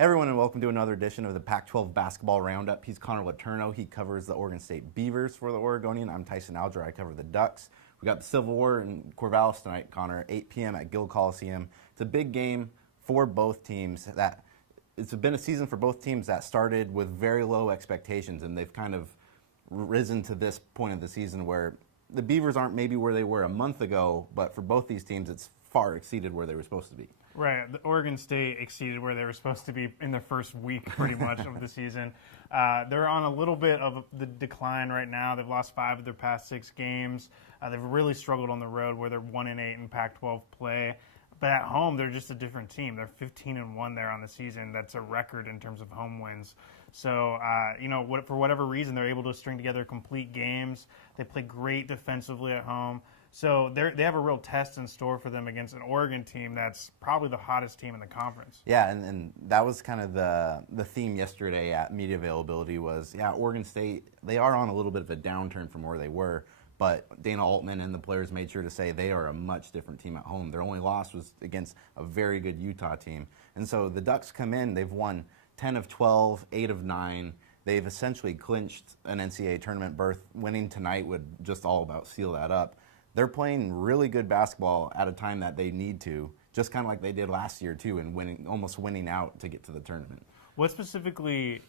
Everyone, and welcome to another edition of the Pac-12 Basketball Roundup. He's Connor Letourneau. He covers the Oregon State Beavers for the Oregonian. I'm Tyson Alger. I cover the Ducks. We got the Civil War in Corvallis tonight, Connor, 8 p.m. at Gill Coliseum. It's a big game for both teams. It's been a season for both teams that started with very low expectations, and they've kind of risen to this point of the season where the Beavers aren't maybe where they were a month ago, but for both these teams, it's far exceeded where they were supposed to be. Right. The Oregon State exceeded where they were supposed to be in their first week, pretty much, of the season. They're on a little bit of the decline right now. They've lost 5 of their past 6 games. They've really struggled on the road where they're 1-8 in Pac-12 play. But at home, they're just a different team. They're 15-1 there on the season. That's a record in terms of home wins. So, for whatever reason, they're able to string together complete games. They play great defensively at home. So they have a real test in store for them against an Oregon team that's probably the hottest team in the conference. Yeah, and that was kind of the theme yesterday at media availability was, Oregon State, they are on a little bit of a downturn from where they were, but Dana Altman and the players made sure to say they are a much different team at home. Their only loss was against a very good Utah team. And so the Ducks come in, they've won 10 of 12, 8 of 9. They've essentially clinched an NCAA tournament berth. Winning tonight would just all about seal that up. They're playing really good basketball at a time that they need to, just kind of like they did last year too, and almost winning out to get to the tournament. What specifically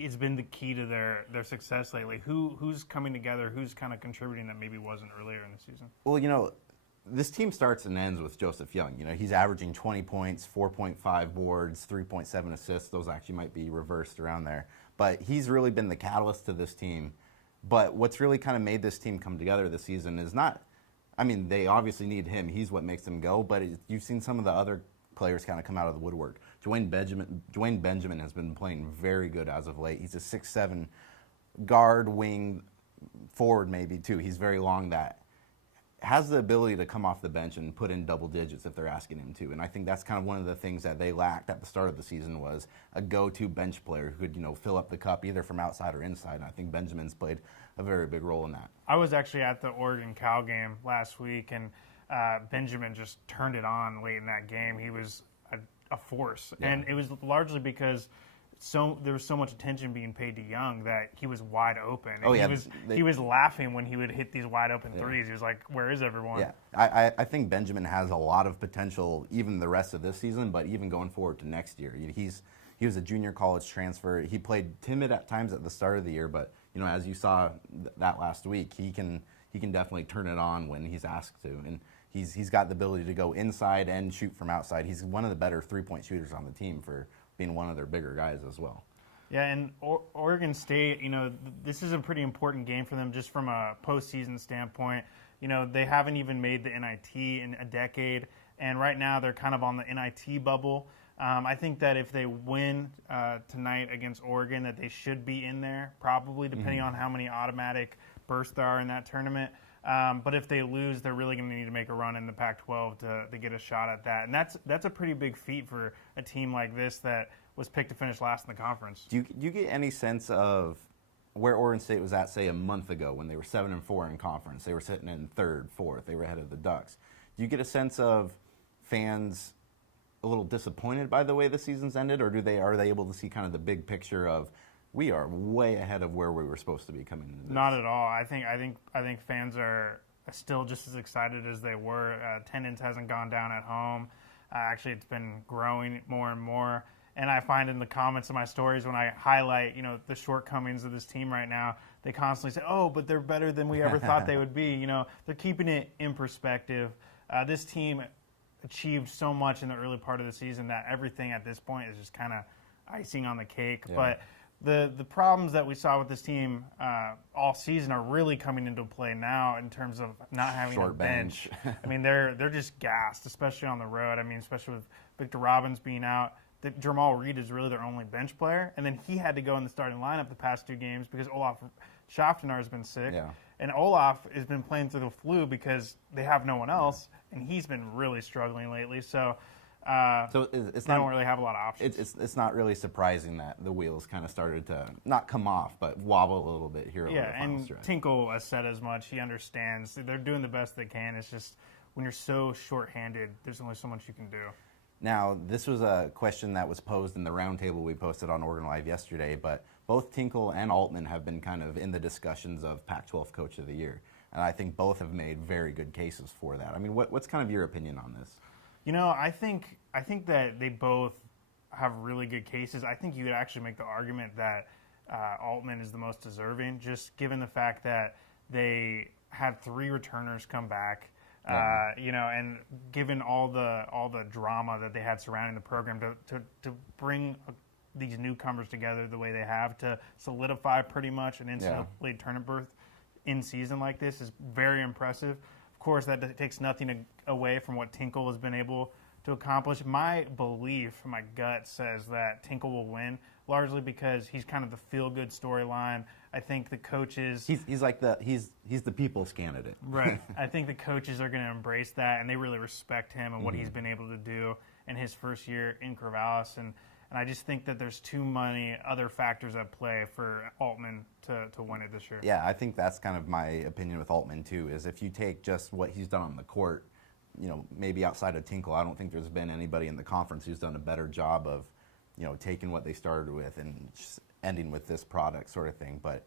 has been the key to their success lately? Who's coming together? Who's kind of contributing that maybe wasn't earlier in the season? Well, this team starts and ends with Joseph Young. He's averaging 20 points, 4.5 boards, 3.7 assists. Those actually might be reversed around there. But he's really been the catalyst to this team. But what's really kind of made this team come together this season is not, they obviously need him. He's what makes them go. But you've seen some of the other players kind of come out of the woodwork. Dwayne Benjamin has been playing very good as of late. He's a 6'7" guard, wing, forward maybe too. He's very long, that has the ability to come off the bench and put in double digits if they're asking him to. And I think that's kind of one of the things that they lacked at the start of the season was a go-to bench player who could, fill up the cup either from outside or inside. And I think Benjamin's played a very big role in that. I was actually at the Oregon-Cal game last week, and Benjamin just turned it on late in that game. He was a force. Yeah. And it was largely because there was so much attention being paid to Young that he was wide open. And he was laughing when he would hit these wide open threes. He was like, "Where is everyone?" Yeah, I think Benjamin has a lot of potential, even the rest of this season, but even going forward to next year. He was a junior college transfer. He played timid at times at the start of the year, but as you saw that last week, he can definitely turn it on when he's asked to, and he's got the ability to go inside and shoot from outside. He's one of the better 3-point shooters on the team for being one of their bigger guys as well. Yeah, and Oregon State, this is a pretty important game for them just from a postseason standpoint. They haven't even made the NIT in a decade, and right now they're kind of on the NIT bubble. I think that if they win tonight against Oregon, that they should be in there, probably, depending on how many automatic berths there are in that tournament. But if they lose, they're really going to need to make a run in the Pac-12 to get a shot at that. And that's a pretty big feat for a team like this that was picked to finish last in the conference. Do you get any sense of where Oregon State was at, say, a month ago when they were 7-4 in conference? They were sitting in 3rd, 4th. They were ahead of the Ducks. Do you get a sense of fans a little disappointed by the way the season's ended, or are they able to see kind of the big picture of we are way ahead of where we were supposed to be coming into this? Not at all. I think fans are still just as excited as they were. Attendance hasn't gone down at home. Actually, it's been growing more and more. And I find in the comments of my stories when I highlight, the shortcomings of this team right now, they constantly say, "Oh, but they're better than we ever thought they would be." They're keeping it in perspective. This team achieved so much in the early part of the season that everything at this point is just kind of icing on the cake. Yeah. But the problems that we saw with this team all season are really coming into play now in terms of not having a bench. They're just gassed, especially on the road. Especially with Victor Robbins being out. Jamal Reed is really their only bench player, and then he had to go in the starting lineup the past 2 games because Olaf Schaftenar has been sick. Yeah. And Olaf has been playing through the flu because they have no one else, and he's been really struggling lately. So they don't really have a lot of options. It's not really surprising that the wheels kind of started to not come off, but wobble a little bit here over the final stretch. Tinkle has said as much. He understands. They're doing the best they can. It's just when you're so shorthanded, there's only so much you can do. Now, this was a question that was posed in the roundtable we posted on Oregon Live yesterday, but both Tinkle and Altman have been kind of in the discussions of Pac-12 Coach of the Year. And I think both have made very good cases for that. I mean, what's kind of your opinion on this? I think that they both have really good cases. I think you could actually make the argument that Altman is the most deserving, just given the fact that they had 3 returners come back. And given all the drama that they had surrounding the program, to bring these newcomers together the way they have to solidify pretty much an NCAA tournament berth in season like this is very impressive. Of course, that takes nothing away from what Tinkle has been able to accomplish. My belief, my gut says that Tinkle will win, largely because he's kind of the feel-good storyline. I think the coaches... He's the people's candidate. Right. I think the coaches are going to embrace that, and they really respect him and what he's been able to do in his first year in Corvallis. And I just think that there's too many other factors at play for Altman to win it this year. Yeah, I think that's kind of my opinion with Altman, too, is if you take just what he's done on the court, maybe outside of Tinkle, I don't think there's been anybody in the conference who's done a better job of, taking what they started with and just ending with this product sort of thing. But,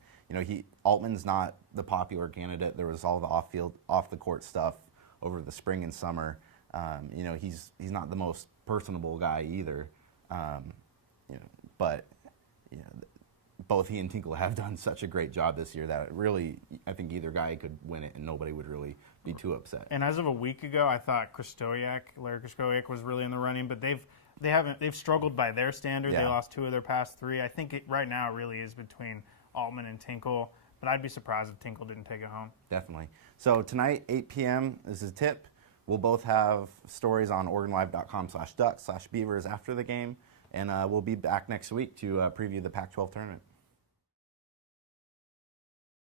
Altman's not the popular candidate. There was all the off-the-court stuff over the spring and summer. He's not the most personable guy either. But both he and Tinkle have done such a great job this year that really, I think either guy could win it and nobody would really be too upset. And as of a week ago, I thought Larry Krzyzewski was really in the running, but they've struggled by their standard. Yeah. They lost 2 of their past 3. I think right now it really is between Altman and Tinkle, but I'd be surprised if Tinkle didn't take it home. Definitely. So tonight, 8 p.m., this is tip. We'll both have stories on OregonLive.com/ducks/beavers after the game, and we'll be back next week to preview the Pac-12 tournament.